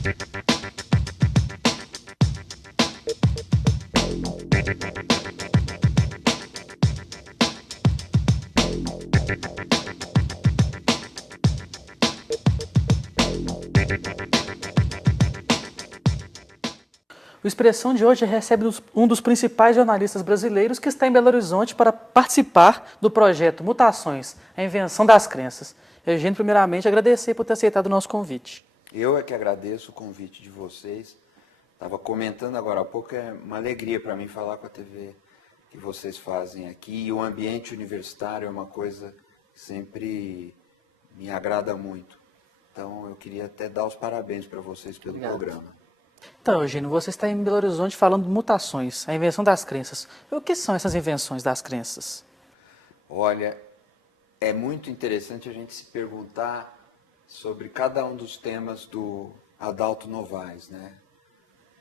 O Expressão de hoje recebe um dos principais jornalistas brasileiros que está em Belo Horizonte para participar do projeto Mutações, a Invenção das Crenças. Eugênio, primeiramente, agradecer por ter aceitado o nosso convite. Eu é que agradeço o convite de vocês. Estava comentando agora há pouco, é uma alegria para mim falar com a TV que vocês fazem aqui. E o ambiente universitário é uma coisa que sempre me agrada muito. Então, eu queria até dar os parabéns para vocês pelo programa. Então, Eugênio, você está em Belo Horizonte falando de mutações, a invenção das crenças. O que são essas invenções das crenças? Olha, é muito interessante a gente se perguntar sobre cada um dos temas do Adalto Novaes, né?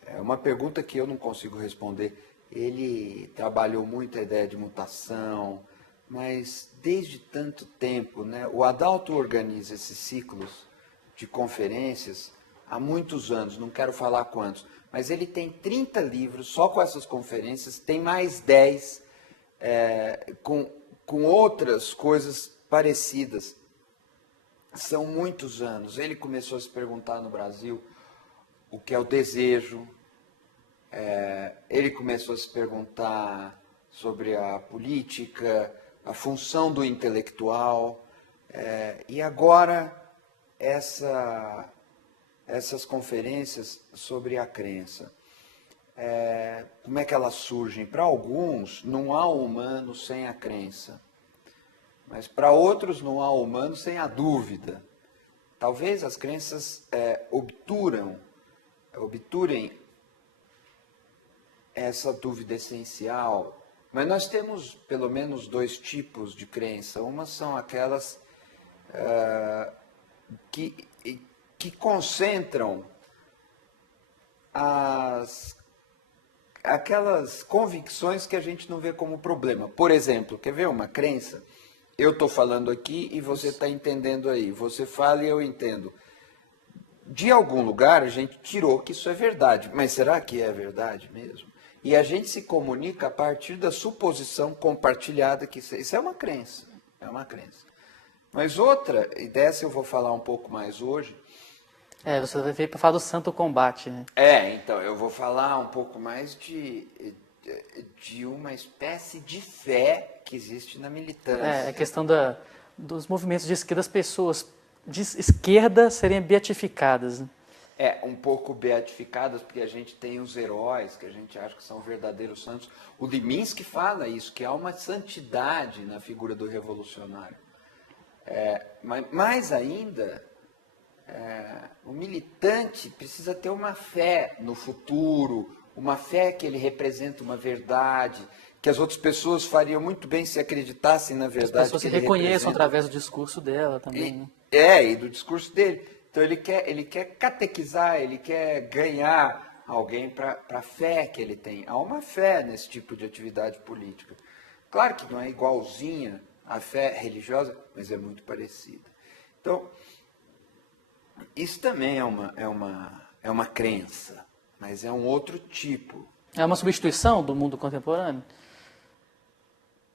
É uma pergunta que eu não consigo responder. Ele trabalhou muito a ideia de mutação, mas desde tanto tempo, né? O Adalto organiza esses ciclos de conferências há muitos anos, não quero falar quantos, mas ele tem 30 livros só com essas conferências, tem mais 10 com outras coisas parecidas. São muitos anos. Ele começou a se perguntar no Brasil o que é o desejo, ele começou a se perguntar sobre a política, a função do intelectual, e agora essas conferências sobre a crença. Como é que elas surgem? Para alguns, não há humano sem a crença. Mas para outros, não há humano sem a dúvida. Talvez as crenças obturem essa dúvida essencial. Mas nós temos pelo menos dois tipos de crença. Umas são aquelas que concentram aquelas convicções que a gente não vê como problema. Por exemplo, quer ver uma crença? Eu estou falando aqui e você está entendendo aí. Você fala e eu entendo. De algum lugar a gente tirou que isso é verdade. Mas será que é verdade mesmo? E a gente se comunica a partir da suposição compartilhada que isso é uma crença. É uma crença. Mas outra, e dessa eu vou falar um pouco mais hoje. Você veio para falar do santo combate, né? Então, eu vou falar um pouco mais de uma espécie de fé que existe na militância. A questão dos movimentos de esquerda, das pessoas de esquerda serem beatificadas. Né? Um pouco beatificadas, porque a gente tem os heróis, que a gente acha que são verdadeiros santos. O Liminski fala isso, que há uma santidade na figura do revolucionário. Mas mais ainda, o militante precisa ter uma fé no futuro, uma fé que ele representa uma verdade, que as outras pessoas fariam muito bem se acreditassem na verdade. As pessoas se reconheçam através do discurso dela também. E do discurso dele. Então ele quer catequizar, ele quer ganhar alguém para a fé que ele tem. Há uma fé nesse tipo de atividade política. Claro que não é igualzinha à fé religiosa, mas é muito parecida. Então, isso também é uma crença, mas é um outro tipo. É uma substituição do mundo contemporâneo?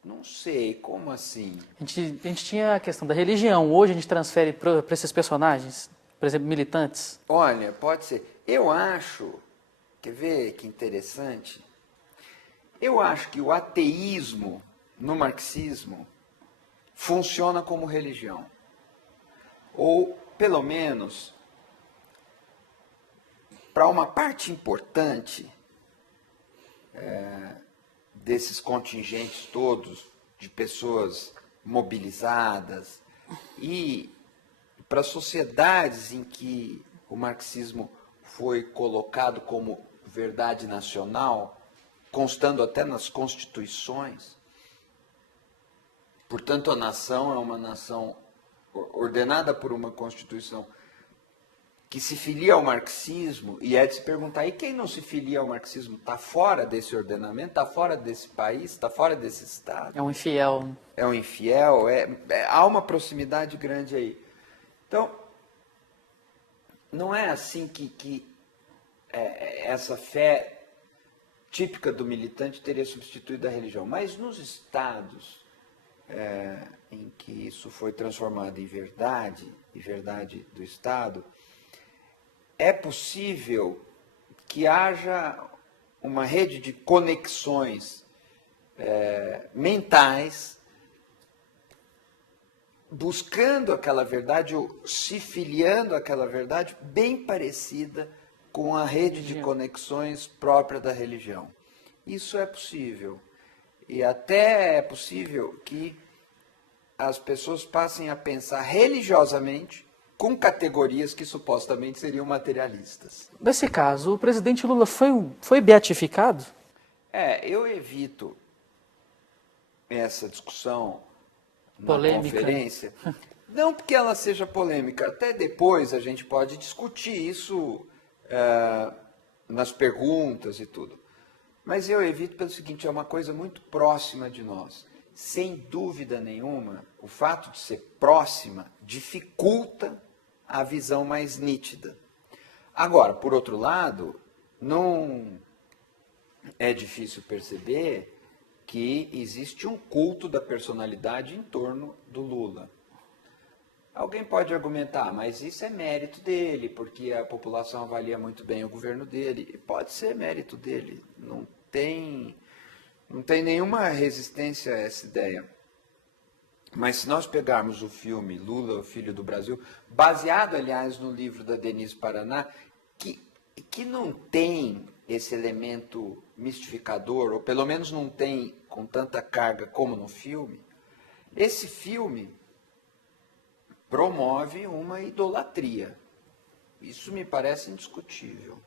Não sei, como assim? A gente tinha a questão da religião, hoje a gente transfere para esses personagens, por exemplo, militantes? Olha, pode ser. Eu acho, quer ver que interessante? Eu acho que o ateísmo no marxismo funciona como religião. Ou, pelo menos, para uma parte importante desses contingentes todos, de pessoas mobilizadas, e para sociedades em que o marxismo foi colocado como verdade nacional, constando até nas constituições. Portanto, a nação é uma nação ordenada por uma Constituição que se filia ao marxismo, e é de se perguntar, e quem não se filia ao marxismo está fora desse ordenamento, está fora desse país, está fora desse Estado? É um infiel. É um infiel, há uma proximidade grande aí. Então, não é assim que essa fé típica do militante teria substituído a religião. Mas nos estados em que isso foi transformado em verdade, e verdade do Estado, é possível que haja uma rede de conexões mentais, buscando aquela verdade, ou se filiando àquela verdade, bem parecida com a rede de conexões própria da religião. Isso é possível. E até é possível que as pessoas passem a pensar religiosamente com categorias que supostamente seriam materialistas. Nesse caso, o presidente Lula foi beatificado? Eu evito essa discussão na Polêmica. conferência. Não porque ela seja polêmica, até depois a gente pode discutir isso nas perguntas e tudo. Mas eu evito pelo seguinte, é uma coisa muito próxima de nós. Sem dúvida nenhuma, o fato de ser próxima dificulta a visão mais nítida. Agora, por outro lado, não é difícil perceber que existe um culto da personalidade em torno do Lula. Alguém pode argumentar, mas isso é mérito dele, porque a população avalia muito bem o governo dele. E pode ser mérito dele, não tem nenhuma resistência a essa ideia. Mas se nós pegarmos o filme Lula, o Filho do Brasil, baseado, aliás, no livro da Denise Paraná, que não tem esse elemento mistificador, ou pelo menos não tem com tanta carga como no filme, esse filme promove uma idolatria. Isso me parece indiscutível.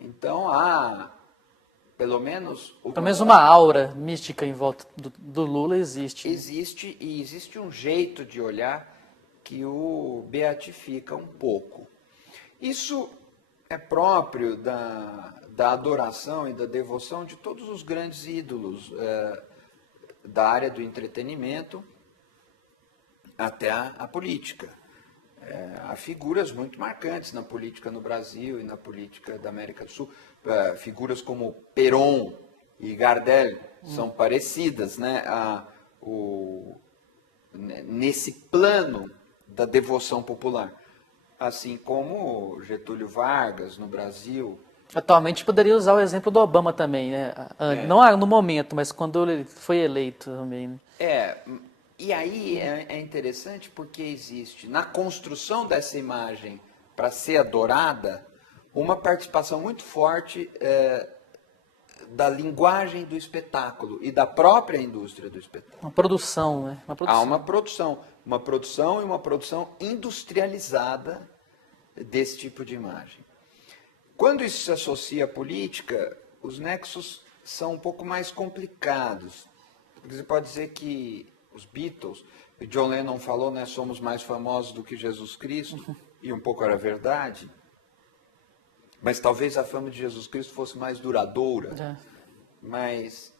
Então, pelo menos uma aura mística em volta do Lula existe. Existe, e existe um jeito de olhar que o beatifica um pouco. Isso é próprio da adoração e da devoção de todos os grandes ídolos da área do entretenimento até a política. Há figuras muito marcantes na política no Brasil e na política da América do Sul. Figuras como Perón e Gardel são parecidas, né? Nesse plano da devoção popular. Assim como Getúlio Vargas no Brasil. Atualmente poderia usar o exemplo do Obama também, né? Não no momento, mas quando ele foi eleito também. Né? E aí é interessante porque existe, na construção dessa imagem para ser adorada, uma participação muito forte da linguagem do espetáculo e da própria indústria do espetáculo. Uma produção, né? Há uma produção e uma produção industrializada desse tipo de imagem. Quando isso se associa à política, os nexos são um pouco mais complicados. Você pode dizer que os Beatles, o John Lennon falou, né, somos mais famosos do que Jesus Cristo, e um pouco era verdade, mas talvez a fama de Jesus Cristo fosse mais duradoura. Mas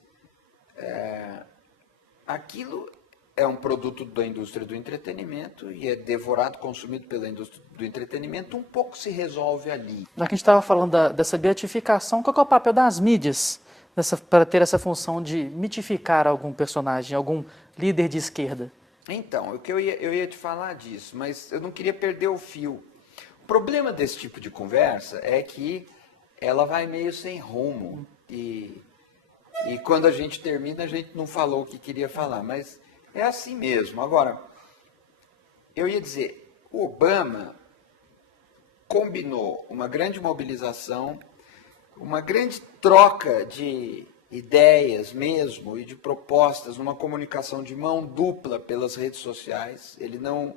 aquilo é um produto da indústria do entretenimento e é devorado, consumido pela indústria do entretenimento, um pouco se resolve ali. Já que a gente estava falando dessa beatificação, qual que é o papel das mídias para ter essa função de mitificar algum personagem, algum líder de esquerda? Então, eu ia te falar disso, mas eu não queria perder o fio. O problema desse tipo de conversa é que ela vai meio sem rumo e quando a gente termina, a gente não falou o que queria falar, mas é assim mesmo. Agora, eu ia dizer, o Obama combinou uma grande mobilização, uma grande troca de ideias mesmo e de propostas, numa comunicação de mão dupla pelas redes sociais. Ele não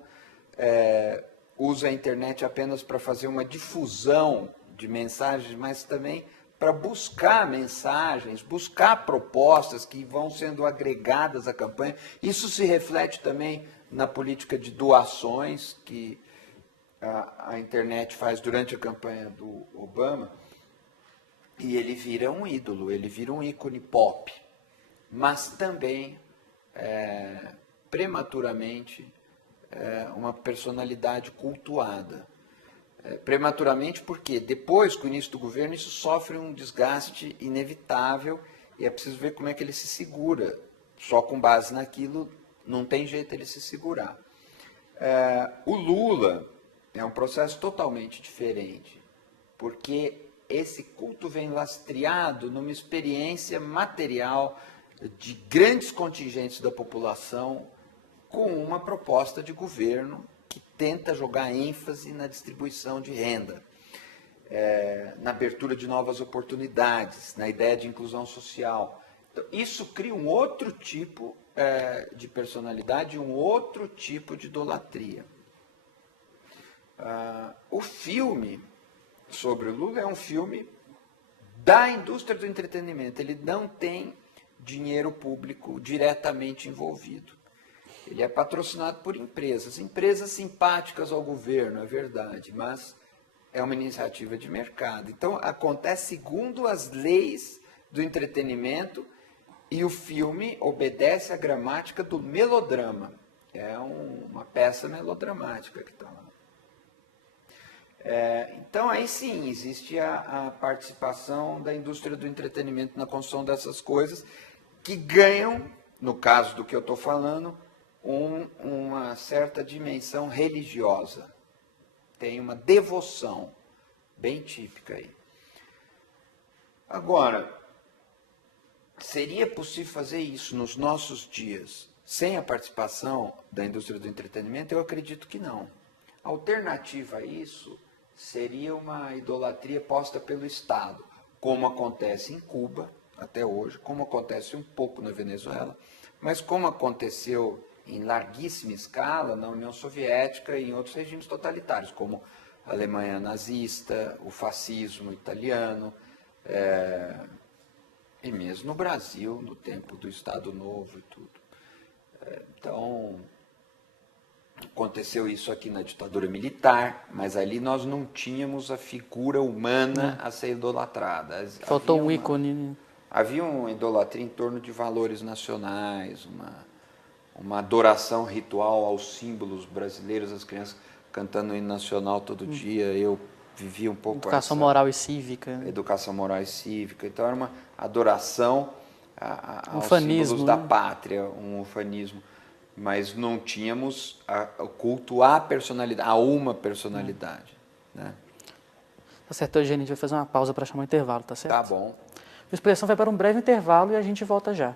usa a internet apenas para fazer uma difusão de mensagens, mas também para buscar mensagens, buscar propostas que vão sendo agregadas à campanha. Isso se reflete também na política de doações que a internet faz durante a campanha do Obama. E ele vira um ídolo, ele vira um ícone pop, mas também, prematuramente, uma personalidade cultuada. prematuramente porque depois, com o início do governo, isso sofre um desgaste inevitável e é preciso ver como é que ele se segura. Só com base naquilo não tem jeito ele se segurar. O Lula é um processo totalmente diferente, porque esse culto vem lastreado numa experiência material de grandes contingentes da população com uma proposta de governo que tenta jogar ênfase na distribuição de renda, na abertura de novas oportunidades, na ideia de inclusão social. Então, isso cria um outro tipo de personalidade, um outro tipo de idolatria. O filme sobre o Lula é um filme da indústria do entretenimento. Ele não tem dinheiro público diretamente envolvido. Ele é patrocinado por empresas simpáticas ao governo, é verdade, mas é uma iniciativa de mercado. Então, acontece segundo as leis do entretenimento e o filme obedece à gramática do melodrama. É uma peça melodramática que está lá. Então, aí sim, existe a participação da indústria do entretenimento na construção dessas coisas que ganham, no caso do que eu estou falando, uma certa dimensão religiosa. Tem uma devoção bem típica aí. Agora, seria possível fazer isso nos nossos dias sem a participação da indústria do entretenimento? Eu acredito que não. A alternativa a isso seria uma idolatria posta pelo Estado, como acontece em Cuba até hoje, como acontece um pouco na Venezuela, mas como aconteceu em larguíssima escala na União Soviética e em outros regimes totalitários, como a Alemanha nazista, o fascismo italiano, e mesmo no Brasil, no tempo do Estado Novo e tudo. Então, aconteceu isso aqui na ditadura militar, mas ali nós não tínhamos a figura humana a ser idolatrada. Faltou um ícone. Havia uma idolatria em torno de valores nacionais, uma adoração ritual aos símbolos brasileiros, as crianças cantando o hino nacional todo dia. Eu vivia um pouco Educação moral e cívica. Educação moral e cívica. Então era uma adoração aos Ufanismo, símbolos da pátria, um ufanismo. Mas não tínhamos o culto à personalidade, a uma personalidade. Né? Tá certo, Eugênio, a gente vai fazer uma pausa para chamar o intervalo, tá certo? Tá bom. A expressão vai para um breve intervalo e a gente volta já.